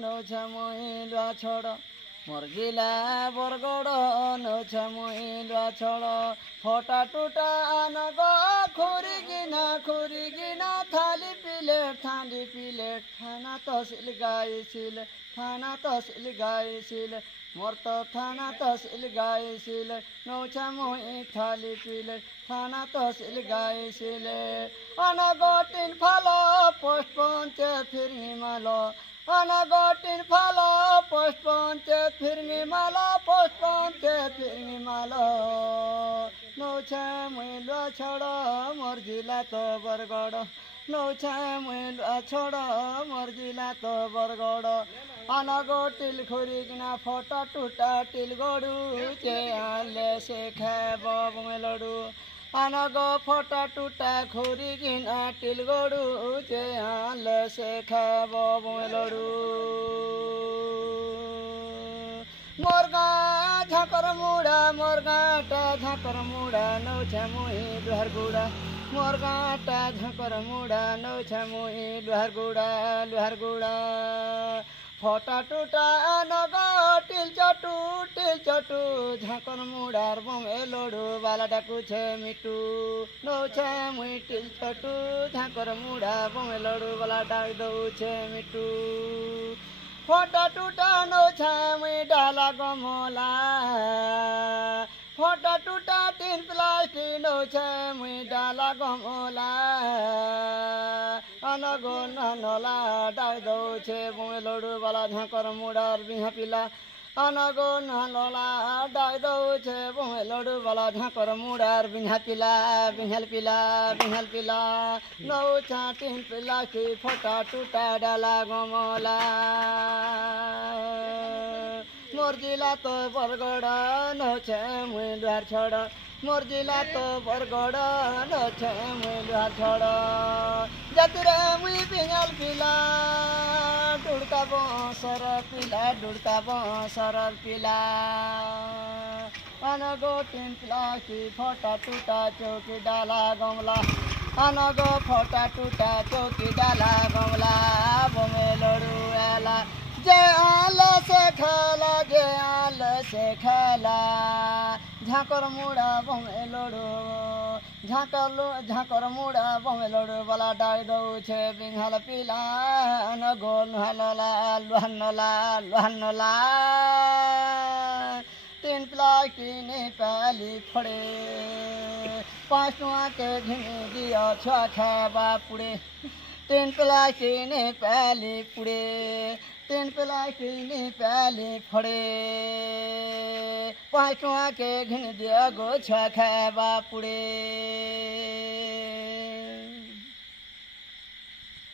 नौछ मुइलुआ छोड़ मोर जिला बरगड़ नौछ मुइलुआ छोड़ फटा टूटा नग खुरिगिना थाली प्लेट थाना तहसील गाइसिल मोर तो थाना तहसील गाइसिल नौछ मुइ थाली प्लेट थाना तहसील गाइसिल अनगटिन फालो पोस्ट पंचायत फिर हिमालो अनगटिन फालो पोस्ट पंचायत फिर हिमालो नौछ मुइलुआ छोड़ मोर जिला तो बरगड़ नौछ मुइलुआ छोड़ मोर जिला तो बरगड़ अनगो टिल खुरिगिना फटा टूटा टिल गड़ू जे आले से खाब लड़ू अनगो फटा टूटा खुरिगिना टिल गड़ू जे आले से खाब लड़ू मोरगा झाकर मुड़ा नौछ मुई लुहार गुड़ा मोरगाटा झाकर मुड़ा नौछ मुई लुहार गुड़ा फटा टूटा नगा टिल चटू झाकर मुड़ार बमे लड़ू बाला डाकू छे मिटू नौछ मुई टिल चटू झाकर मुड़ा बमे लड़ू बाला डाक दौ छे मिटू फटा टूटा नौछ मुई डाला गमला फटा टूटा टिन प्लास्टिक नौछ मुई डाला गमला अनगो नला डाक दौ छे बमे लड़ू बाला झाकर मुड़ार बिहा पिला अनगो नला डाक दौ छे बमे लड़ू बाला झाकर मुड़ार बिहा पिला नौछ टिन प्लास्टिक फटा टूटा डाला गमला मोर जिला तो बरगड़ नौछ मुई लुहार छोड़ मोर जिला तो बरगड़ नौछ मुई लुहार छोड़ जतरे मुई पिंगल पिला डुड़का बसर पिला अनगो टिन प्लास्टिक फटा टूटा चौकी डाला गमला अनगो फटा टूटा चौकी डाला गमला बमे लड़ू एला जे आल से खेला झाकर मुड़ा बमे लड़ू झाकर मुड़ा बमे लड़ू बाला डाक दौ छे बिंघल पिला अनगो लुहानला तीन प्लास्टिक पाली फड़े 5 टुआ के घिन दिया छुआ खाबा पुड़े तीन प्लास्टिक पाली पुड़े तीन प्लास्टिक पाली फड़े 5 टुआ के घिन दिया गो छुआ खाबा पुड़े।